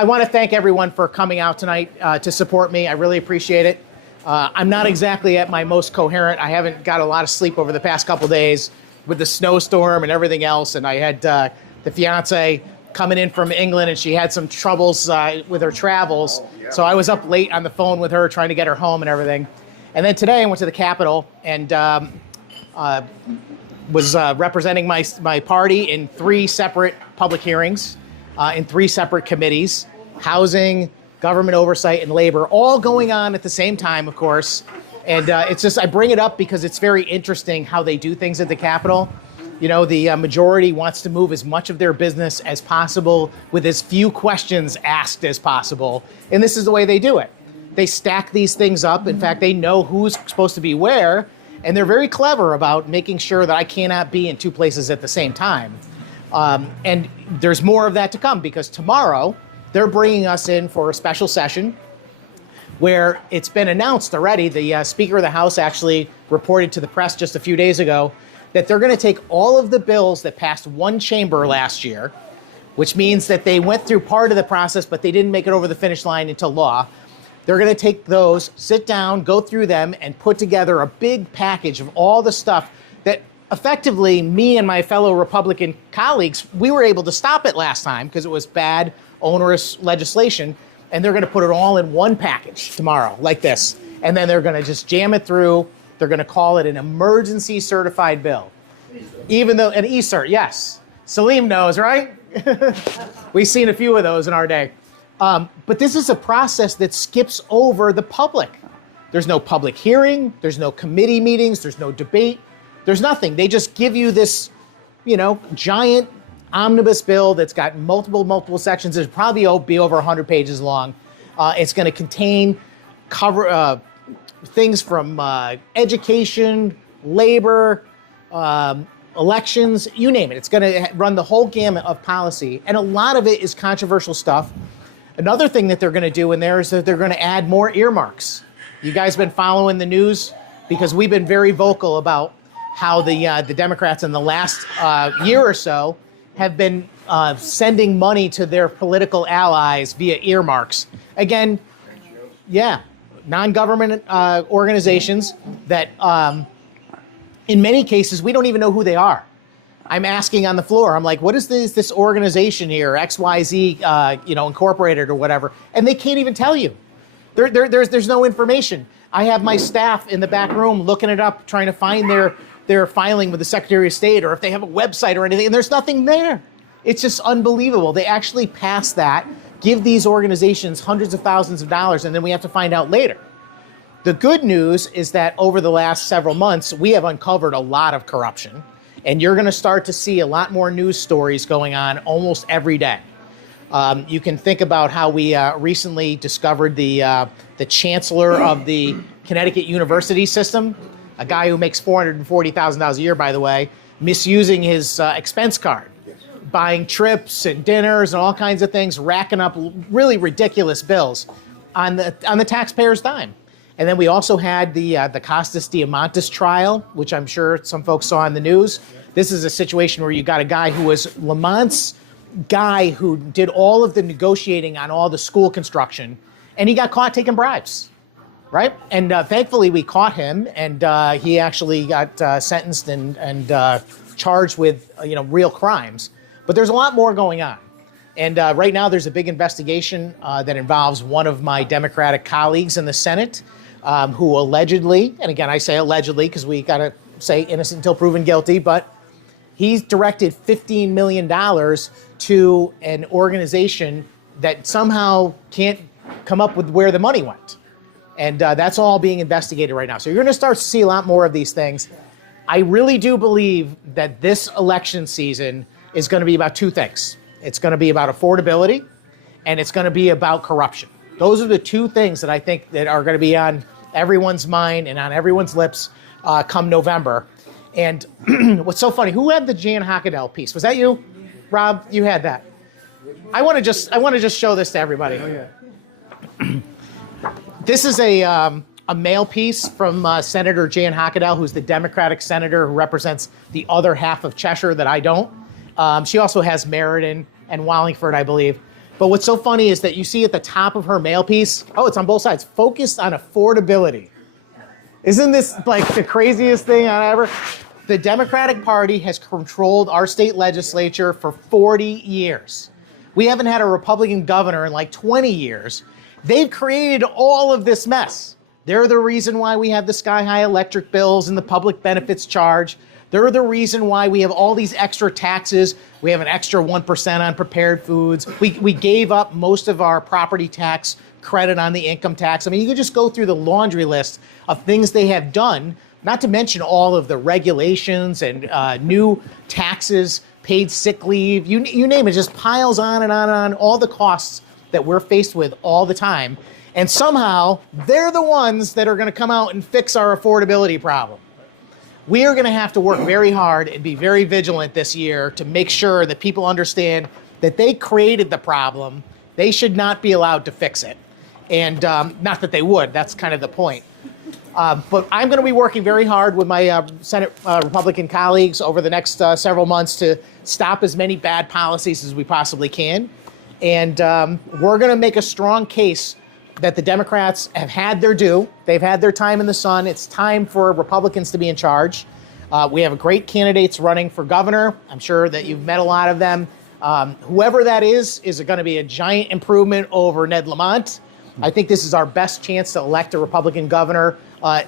I want to thank everyone for coming out tonight to support me. I really appreciate it. I'm not exactly at my most coherent. I haven't got a lot of sleep over the past couple days with the snowstorm and everything else. And I had the fiance coming in from England, and she had some troubles with her travels. So I was up late on the phone with her trying to get her home and everything. And then today I went to the Capitol and was representing my party in 3 separate public hearings, in 3 separate committees: housing, government oversight, and labor, all going on at the same time, of course. And it's just, I bring it up because it's very interesting how they do things at the Capitol. You know, the majority wants to move as much of their business as possible with as few questions asked as possible. And this is the way they do it. They stack these things up. In fact, they know who's supposed to be where. And they're very clever about making sure that I cannot be in 2 places at the same time. And there's more of that to come, because tomorrow they're bringing us in for a special session where it's been announced already. The Speaker of the House actually reported to the press just a few days ago that they're going to take all of the bills that passed one chamber last year, which means that they went through part of the process, but they didn't make it over the finish line into law. They're going to take those, sit down, go through them, and put together a big package of all the stuff that effectively me and my fellow Republican colleagues, we were able to stop it last time because it was bad, onerous legislation. And they're going to put it all in one package tomorrow, like this. And then they're going to just jam it through. They're going to call it an emergency certified bill. Even though, an e-cert, yes. Salim knows, right? We've seen a few of those in our day. But this is a process that skips over the public. There's no public hearing. There's no committee meetings. There's no debate. There's nothing. They just give you this, giant omnibus bill that's got multiple sections. It'll probably be over 100 pages long. It's going to contain things from education, labor, elections, you name it. It's going to run the whole gamut of policy. And a lot of it is controversial stuff. Another thing that they're going to do in there is that they're going to add more earmarks. You guys been following the news, because we've been very vocal about how the Democrats in the last year or so have been sending money to their political allies via earmarks. Again, non-government organizations that in many cases we don't even know who they are. I'm asking on the floor, I'm like, what is this organization here, XYZ, Incorporated or whatever? And they can't even tell you. There's no information. I have my staff in the back room looking it up, trying to find their filing with the Secretary of State, or if they have a website or anything, and there's nothing there. It's just unbelievable. They actually pass that, give these organizations hundreds of thousands of dollars, and then we have to find out later. The good news is that over the last several months, we have uncovered a lot of corruption, and you're going to start to see a lot more news stories going on almost every day. You can think about how we recently discovered the chancellor of the Connecticut University system, a guy who makes $440,000 a year, by the way, misusing his expense card, buying trips and dinners and all kinds of things, racking up really ridiculous bills on the taxpayer's dime. And then we also had the Costas Diamantis trial, which I'm sure some folks saw in the news. This is a situation where you got a guy who was Lamont's guy who did all of the negotiating on all the school construction, and he got caught taking bribes, right? And thankfully we caught him, and he actually got sentenced and charged with real crimes. But there's a lot more going on. And right now there's a big investigation that involves one of my Democratic colleagues in the Senate who allegedly, and again I say allegedly because we got to say innocent until proven guilty, but he's directed $15 million to an organization that somehow can't come up with where the money went. And that's all being investigated right now. So you're going to start to see a lot more of these things. I really do believe that this election season is going to be about 2 things. It's going to be about affordability, and it's going to be about corruption. Those are the 2 things that I think that are going to be on everyone's mind and on everyone's lips come November. And what's so funny, who had the Jan Hockadell piece? Was that you? Rob, you had that. I want to just show this to everybody. Oh, yeah. This is a mail piece from Senator Jan Hockadell, who's the Democratic senator who represents the other half of Cheshire that I don't. She also has Meriden and Wallingford, I believe. But what's so funny is that you see at the top of her mail piece, oh, it's on both sides, focused on affordability. Isn't this like the craziest thing ever? The Democratic Party has controlled our state legislature for 40 years. We haven't had a Republican governor in like 20 years. They've created all of this mess. They're the reason why we have the sky-high electric bills and the public benefits charge. They're the reason why we have all these extra taxes. We have an extra 1% on prepared foods. We gave up most of our property tax credit on the income tax. I mean, you could just go through the laundry list of things they have done, not to mention all of the regulations and new taxes, paid sick leave, you name it, just piles on and on and on, all the costs that we're faced with all the time. And somehow, they're the ones that are going to come out and fix our affordability problem. We are going to have to work very hard and be very vigilant this year to make sure that people understand that they created the problem. They should not be allowed to fix it. And not that they would, that's kind of the point. But I'm going to be working very hard with my Senate Republican colleagues over the next several months to stop as many bad policies as we possibly can. And we're going to make a strong case that the Democrats have had their due. They've had their time in the sun. It's time for Republicans to be in charge. We have great candidates running for governor. I'm sure that you've met a lot of them. Whoever that is going to be a giant improvement over Ned Lamont. I think this is our best chance to elect a Republican governor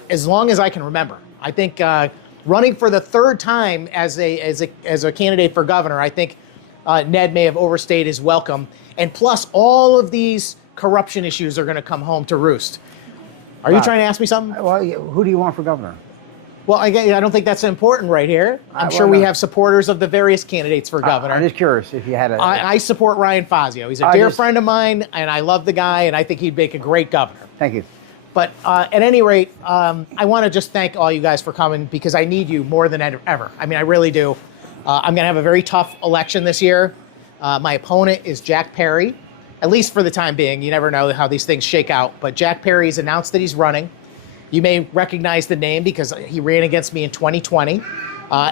as long as I can remember. I think running for the third time as a candidate for governor, I think Ned may have overstayed his welcome. And plus, all of these corruption issues are going to come home to roost. Are you trying to ask me something? Well, who do you want for governor? Well, I don't think that's important right here. I'm sure we have supporters of the various candidates for governor. I'm just curious if you had a... I support Ryan Fazio. He's a dear friend of mine, and I love the guy, and I think he'd make a great governor. Thank you. But at any rate, I want to just thank all you guys for coming because I need you more than ever. I mean, I really do. I'm going to have a very tough election this year. My opponent is Jack Perry, at least for the time being. You never know how these things shake out. But Jack Perry's announced that he's running. You may recognize the name because he ran against me in 2020.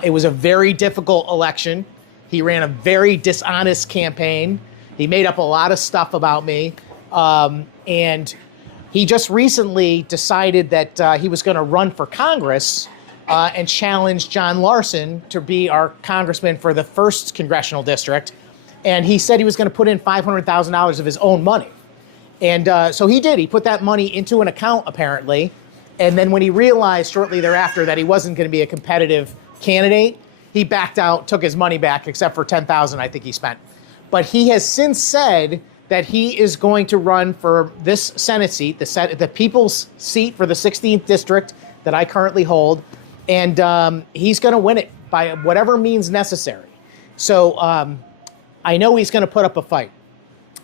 It was a very difficult election. He ran a very dishonest campaign. He made up a lot of stuff about me. And he just recently decided that he was going to run for Congress and challenge John Larson to be our congressman for the 1st congressional district. And he said he was going to put in $500,000 of his own money. And so he did. He put that money into an account, apparently. And then when he realized shortly thereafter that he wasn't going to be a competitive candidate, he backed out, took his money back, except for $10,000 I think he spent. But he has since said that he is going to run for this Senate seat, the people's seat for the 16th district that I currently hold. And he's going to win it by whatever means necessary. So I know he's going to put up a fight.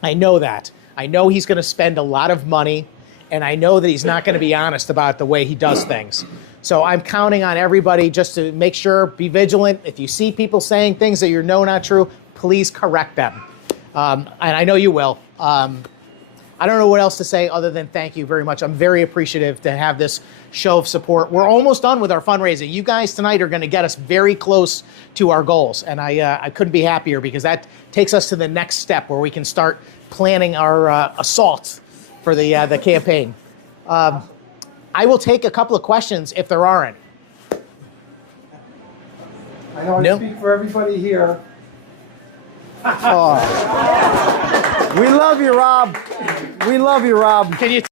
I know that. I know he's going to spend a lot of money. And I know that he's not going to be honest about the way he does things. So I'm counting on everybody just to make sure, be vigilant. If you see people saying things that you know not true, please correct them. And I know you will. I don't know what else to say other than thank you very much. I'm very appreciative to have this show of support. We're almost done with our fundraising. You guys tonight are going to get us very close to our goals. And I couldn't be happier because that takes us to the next step where we can start planning our assault for the campaign. I will take a couple of questions if there are any. I know I speak for everybody here. Oh. We love you, Rob. We love you, Rob. Can you